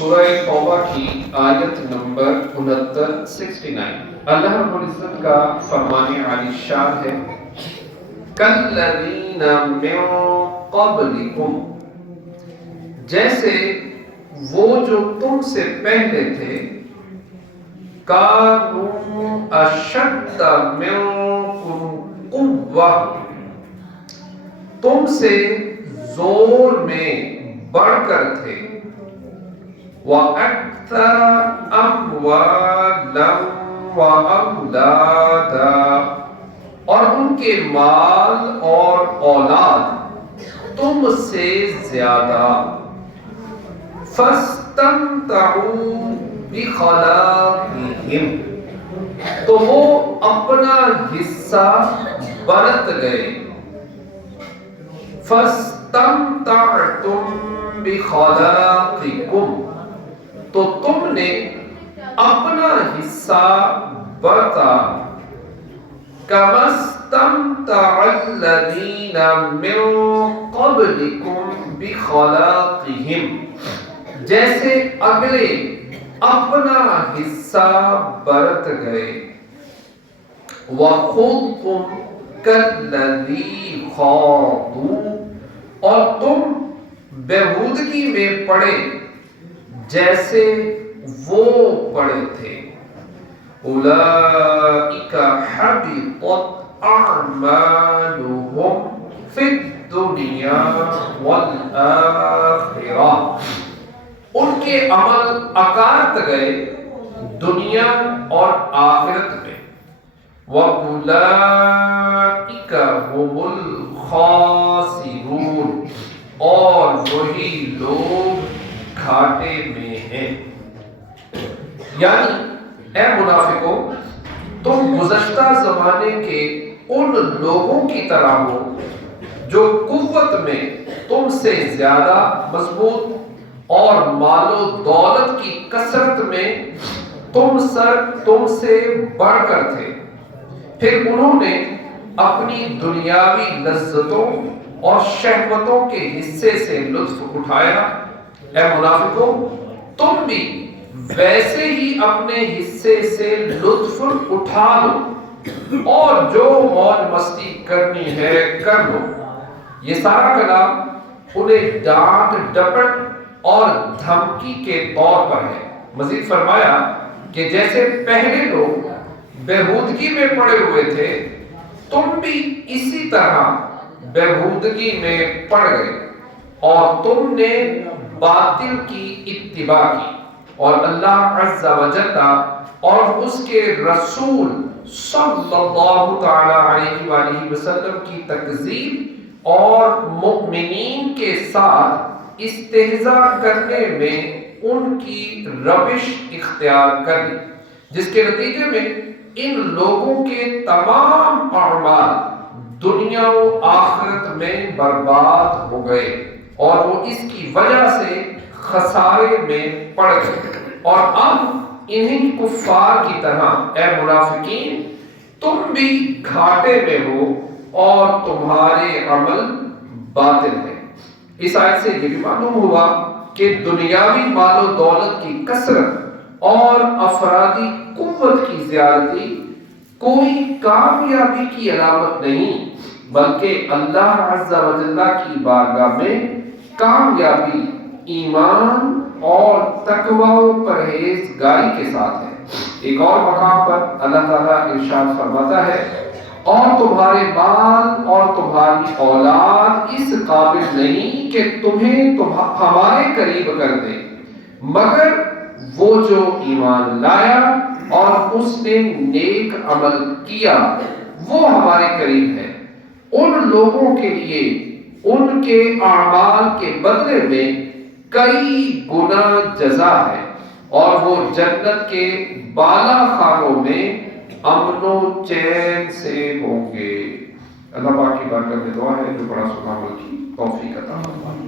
سورہ توبہ کی آیت نمبر 69 اللہ رب العزت کا فرمان عالی شان ہے کالذین من قبلکم، جیسے وہ جو تم سے پہلے تھے، کانوا اشد منکم قوہ، تم سے زور میں بڑھ کر تھے، وَأَكْثَرَ أَمْوَالًا وَأَوْلَادًا، اور ان کے مال اور اولاد تم سے زیادہ، فَاسْتَمْتَعُوا بِخَلَاقِهِمْ، تو وہ اپنا حصہ برت گئے، فَاسْتَمْتَعْتُمْ بِخَلَاقِكُمْ، تو تم نے اپنا حصہ برتا، كَمَا اسْتَمْتَعَ الَّذِينَ مِن قَبْلِكُمْ بِخَلَاقِهِمْ، جیسے اگلے اپنا حصہ برت گئے، وَخُضْتُمْ كَالَّذِي خَاضُوا، اور تم بیہودگی میں پڑے جیسے وہ پڑے تھے، اولئک حبطت اعمالهم فی الدنیا والآخرہ، ان کے عمل اکارت گئے دنیا اور آخرت میں، وَأُولَئِكَ هُمُ الْخَاسِرُونَ، اور وہی لوگ گھاٹے میں ہیں۔ یعنی اے منافقوں، تم گزشتہ زمانے کے ان لوگوں کی طرح ہو جو قوت میں تم سے زیادہ مضبوط اور مال و دولت کی کثرت میں تم سے بڑھ کر تھے، پھر انہوں نے اپنی دنیاوی لذتوں اور شہوتوں کے حصے سے لطف اٹھایا۔ اے منافقوں، تم بھی ویسے ہی اپنے حصے سے لطف اٹھا لو اور جو موج مستی کرنی ہے کر لو۔ یہ سارا کلام انہیں ڈانٹ ڈپٹ اور دھمکی کے طور پر ہے۔ مزید فرمایا کہ جیسے پہلے لوگ بیہودگی میں پڑے ہوئے تھے، تم بھی اسی طرح بیہودگی میں پڑ گئے اور تم نے باطل کی اتباع کی، اور اللہ عز و جل اور اس کے رسول صلی اللہ تعالی علیہ وآلہ وسلم کی تکذیب اور مؤمنین کے ساتھ استہزاء کرنے میں ان کی روش اختیار کر لی، جس کے نتیجے میں ان لوگوں کے تمام اعمال دنیا و آخرت میں برباد ہو گئے اور وہ اس کی وجہ سے خسارے میں پڑ گئے۔ اور اب انہیں کفار کی طرح اے منافقین، تم بھی گھاٹے میں ہو اور تمہارے عمل باطل ہے۔ اس آیت سے یہ بھی معلوم ہوا کہ دنیاوی مال و دولت کی کثرت اور افرادی قوت کی زیادتی کوئی کامیابی کی علامت نہیں، بلکہ اللہ عز و جل کی بارگاہ میں کامیابی ایمان اور تقوی و پرہیزگاری کے ساتھ ہے۔ ایک اور مقام پر اللہ تعالیٰ ارشاد فرماتا ہے، اور تمہارے مال اور تمہاری اولاد اس قابل نہیں کہ تمہیں ہمارے قریب کر دے، مگر وہ جو ایمان لایا اور اس نے نیک عمل کیا وہ ہمارے قریب ہے۔ ان لوگوں کے لیے ان کے اعمال کے بدلے میں کئی گنا جزا ہے، اور وہ جنت کے بالا خانوں میں امن و چین سے ہوں گے۔ اللہ پاک کی بارگاہ میں دعا ہے جو بڑا سنا عمل کی توفیق عطا فرمائے۔